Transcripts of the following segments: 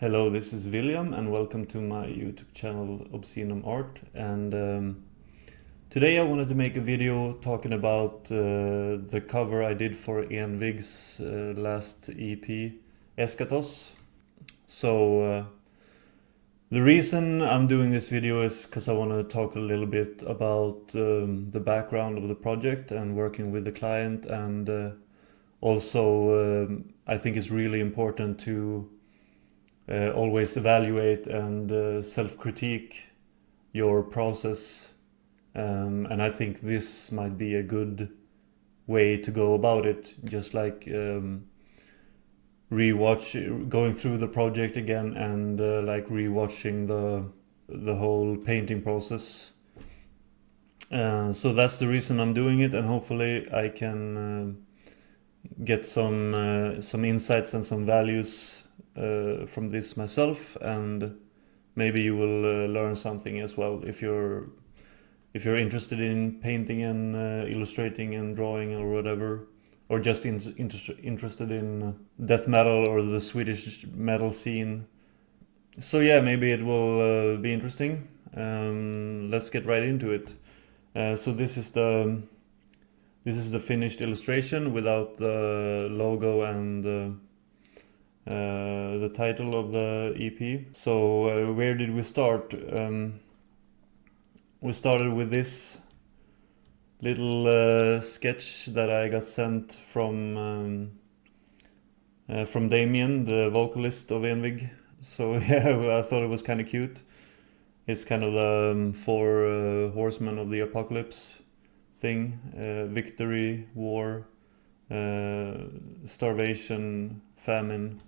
Hello, this is William and welcome to my YouTube channel Obscenum Art. And today I wanted to make a video talking about the cover I did for Envigs last EP, Eskatos. So the reason I'm doing this video is because I want to talk a little bit about the background of the project and working with the client, and also I think it's really important to always evaluate and self-critique your process, and I think this might be a good way to go about it, just like going through the project again and like rewatching the whole painting process. So that's the reason I'm doing it, and hopefully I can get some insights and some values from this myself, and maybe you will learn something as well if you're interested in painting and illustrating and drawing or whatever, or just interested in death metal or the Swedish metal scene. So yeah, maybe it will be interesting. Let's get right into it. So this is the finished illustration without the logo and the title of the EP. So where did we start? We started with this little sketch that I got sent from Damien, the vocalist of ENVIG. So yeah, I thought it was kind of cute. It's kind of the four horsemen of the apocalypse thing: victory, war, starvation, famine,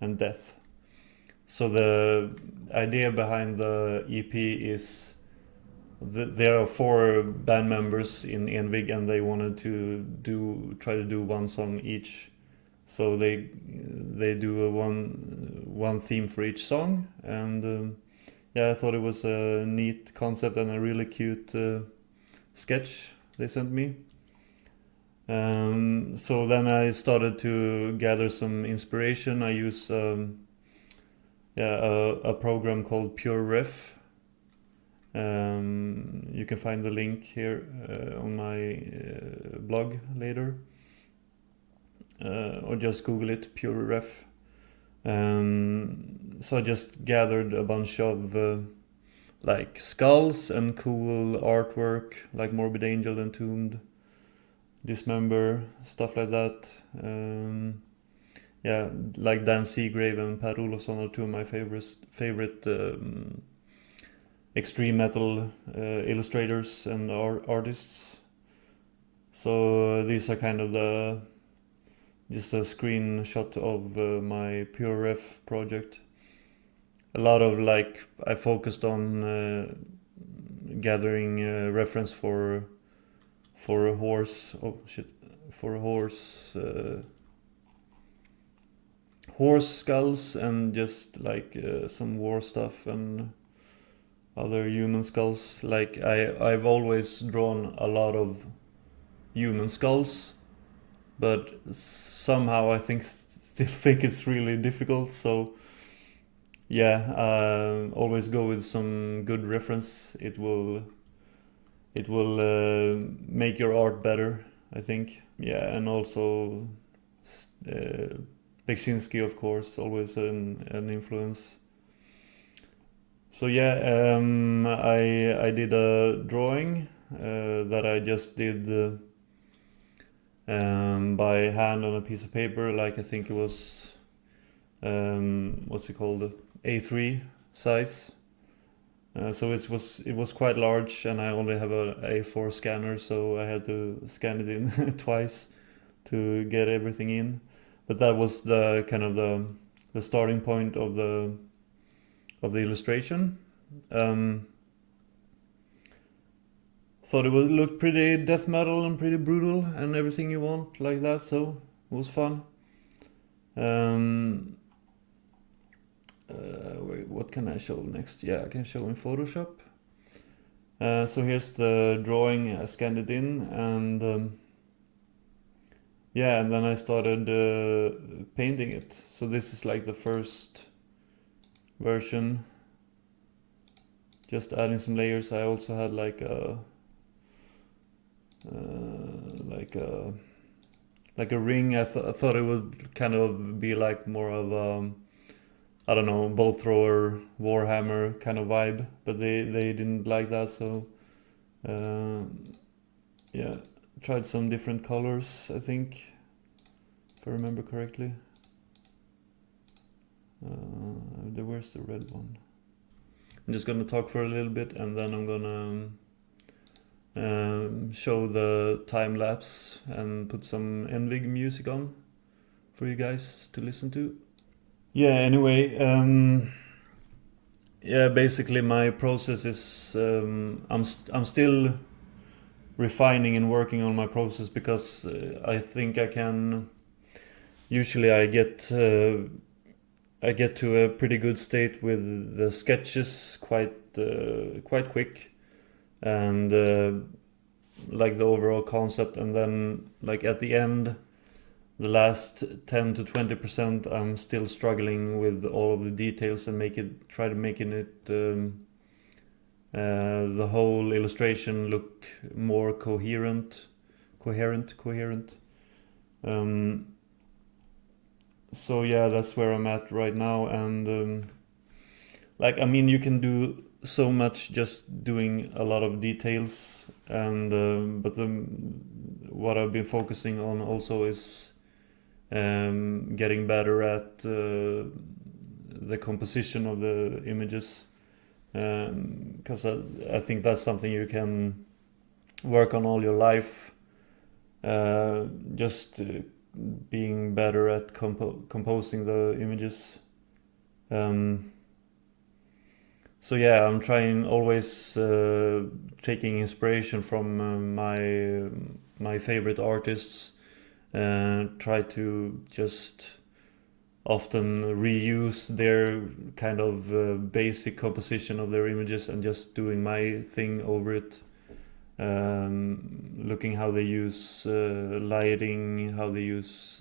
and death. So the idea behind the EP is there are four band members in ENVIG, and they wanted to try to do one song each. So they do one theme for each song, and yeah, I thought it was a neat concept and a really cute sketch they sent me. So then I started to gather some inspiration. I use a program called PureRef. You can find the link here on my blog later, or just Google it, PureRef. So I just gathered a bunch of like skulls and cool artwork, like Morbid Angel, Entombed, Dismember, stuff like that. Yeah, like Dan Seagrave and Per Olofsson are two of my favorite extreme metal illustrators and artists. So these are kind of just a screenshot of my PureRef project. A lot of like I focused on gathering reference for a horse. Oh shit! For a horse. Horse skulls and just like some war stuff and other human skulls. Like I've always drawn a lot of human skulls, but somehow I still think it's really difficult. So yeah, always go with some good reference. It will make your art better, I think. Yeah, and also uh, Beksinski, of course, always an influence. So yeah, I did a drawing that I just did by hand on a piece of paper. Like I think it was what's it called, A3 size. So it was quite large, and I only have a A4 scanner, so I had to scan it in twice to get everything in. But that was the kind of the starting point of the illustration. Um, Thought it would look pretty death metal and pretty brutal and everything you want like that, so it was fun. Um, Wait, what can I show next? Yeah, I can show in Photoshop. So here's the drawing. I scanned it in, and yeah, and then I started painting it. So this is like the first version. Just adding some layers. I also had like a ring. I thought it would kind of be like more of I don't know, bolt thrower, Warhammer kind of vibe, but they didn't like that, so yeah, tried some different colors, I think, if I remember correctly. Where's the red one? I'm just gonna talk for a little bit and then I'm gonna show the time lapse and put some ENVIG music on for you guys to listen to. Yeah, anyway, yeah, basically my process is I'm still refining and working on my process because I think I can. Usually, I get to a pretty good state with the sketches quite quick, and like the overall concept, and then like at the end, the last 10 to 20%, I'm still struggling with all of the details and try to making it the whole illustration look more coherent. So yeah, that's where I'm at right now, and like I mean, you can do so much just doing a lot of details, and but what I've been focusing on also is getting better at the composition of the images, because I think that's something you can work on all your life, just being better at composing the images. So yeah, I'm trying always taking inspiration from my favorite artists, try to just often reuse their kind of basic composition of their images and just doing my thing over it. Looking how they use lighting, how they use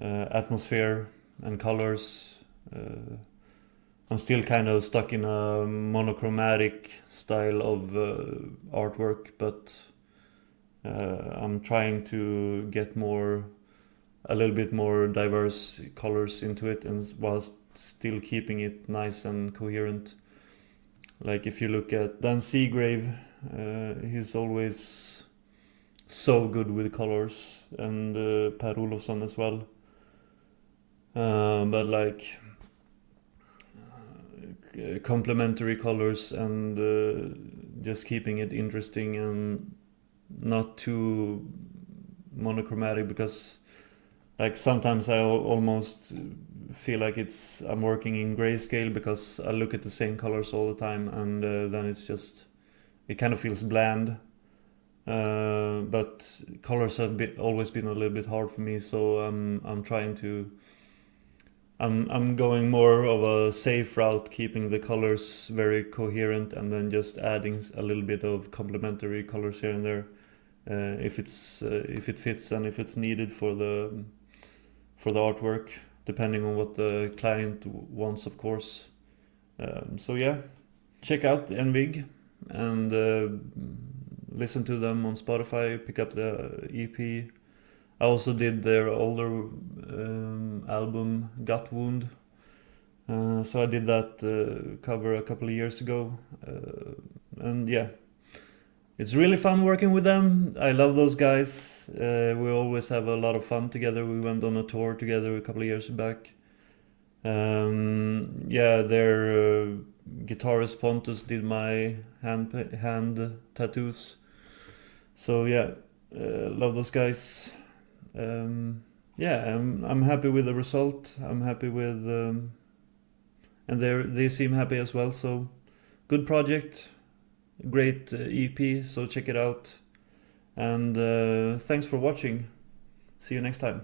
atmosphere and colors. I'm still kind of stuck in a monochromatic style of artwork, but I'm trying to get a little bit more diverse colors into it, and whilst still keeping it nice and coherent. Like if you look at Dan Seagrave, he's always so good with colors, and Per Olofsson as well. But like complementary colors and just keeping it interesting and not too monochromatic, because like sometimes I almost feel like I'm working in grayscale because I look at the same colors all the time, and then it kind of feels bland. But colors have always been a little bit hard for me, so I'm trying to. I'm going more of a safe route, keeping the colors very coherent, and then just adding a little bit of complementary colors here and there, if it fits and if it's needed for the artwork, depending on what the client wants, of course. So yeah, check out ENVIG and listen to them on Spotify, pick up the EP. I also did their older album, Gut Wound. So I did that cover a couple of years ago. And yeah, it's really fun working with them. I love those guys. We always have a lot of fun together. We went on a tour together a couple of years back. Yeah, their guitarist Pontus did my hand tattoos. So yeah, love those guys. Yeah, I'm happy with the result. I'm happy with, and they seem happy as well. So good project, great EP. So check it out, and thanks for watching. See you next time.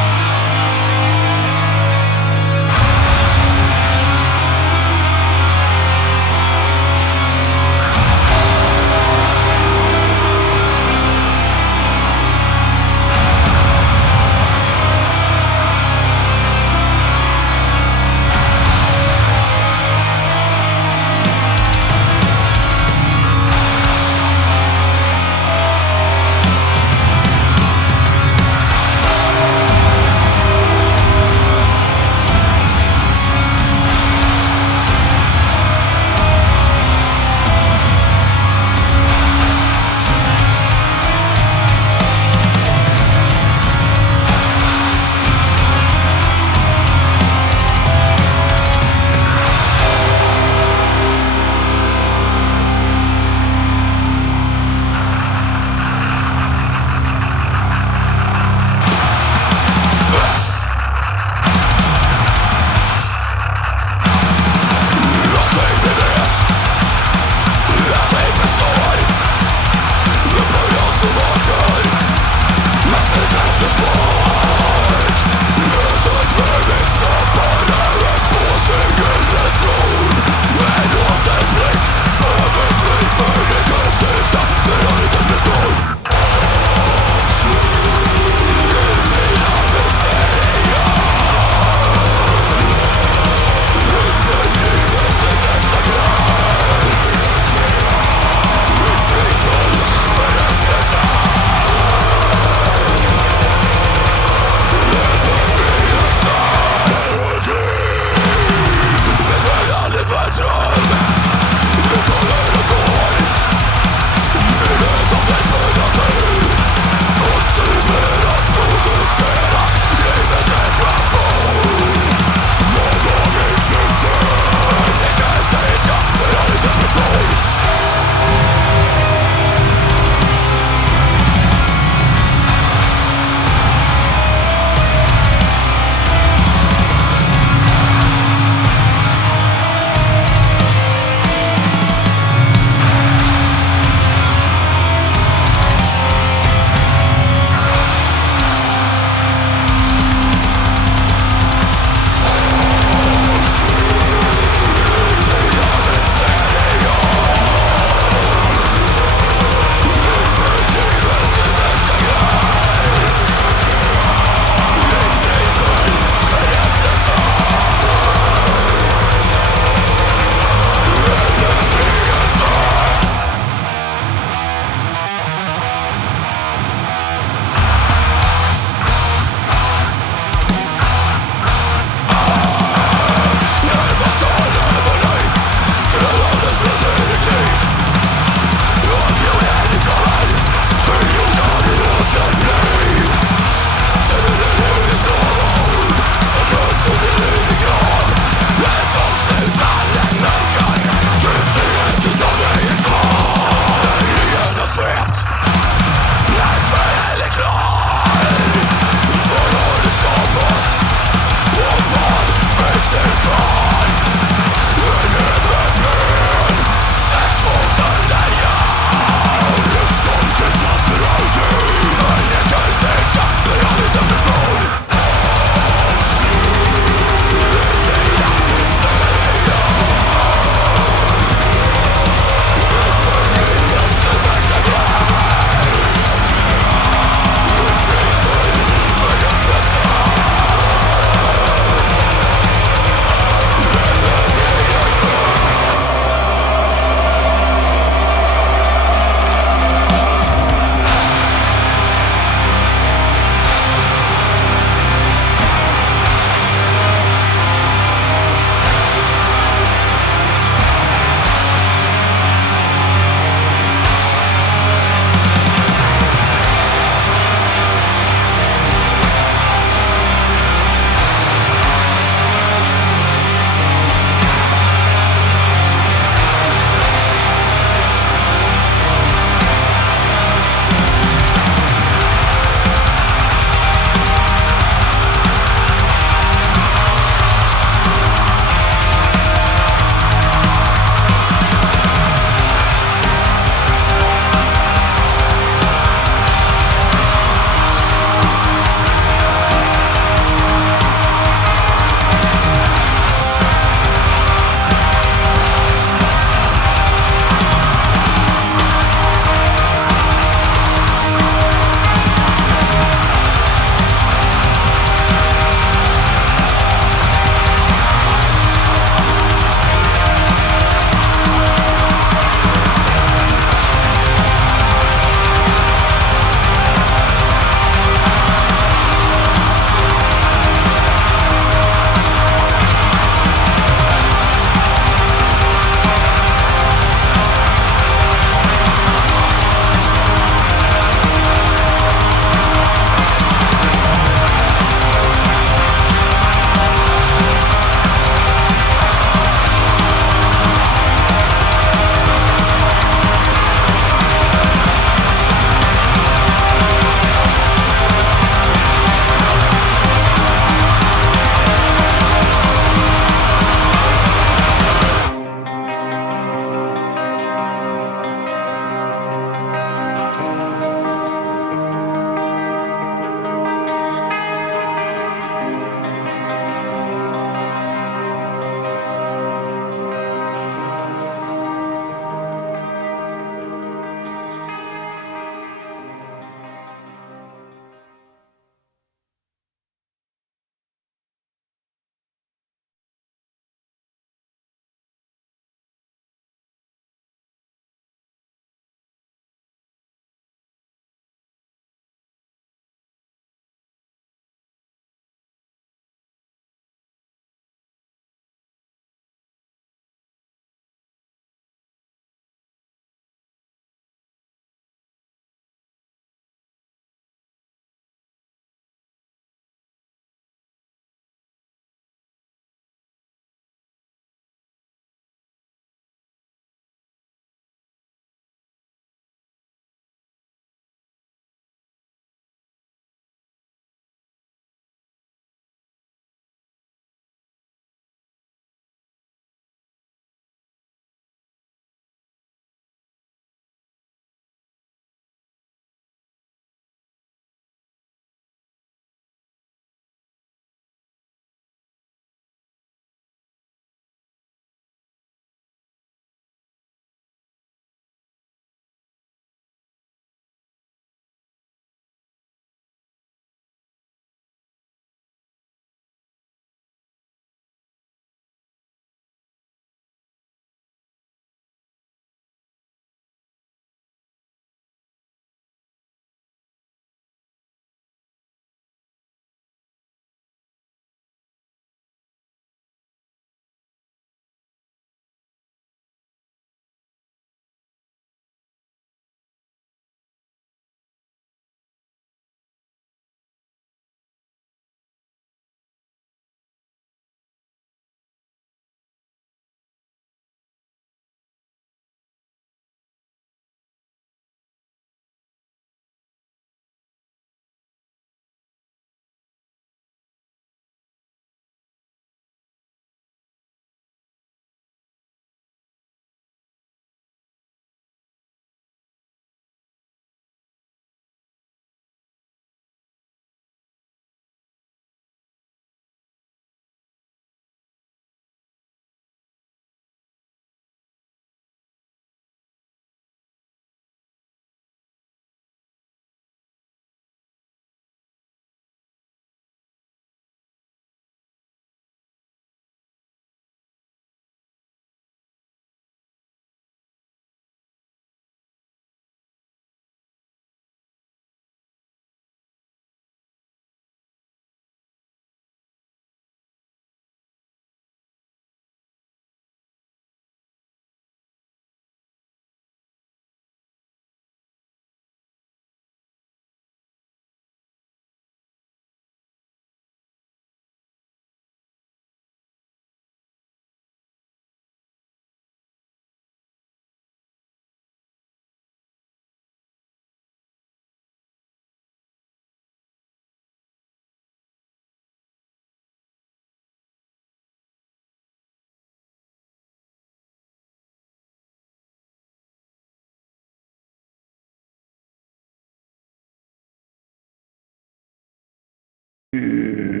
Good.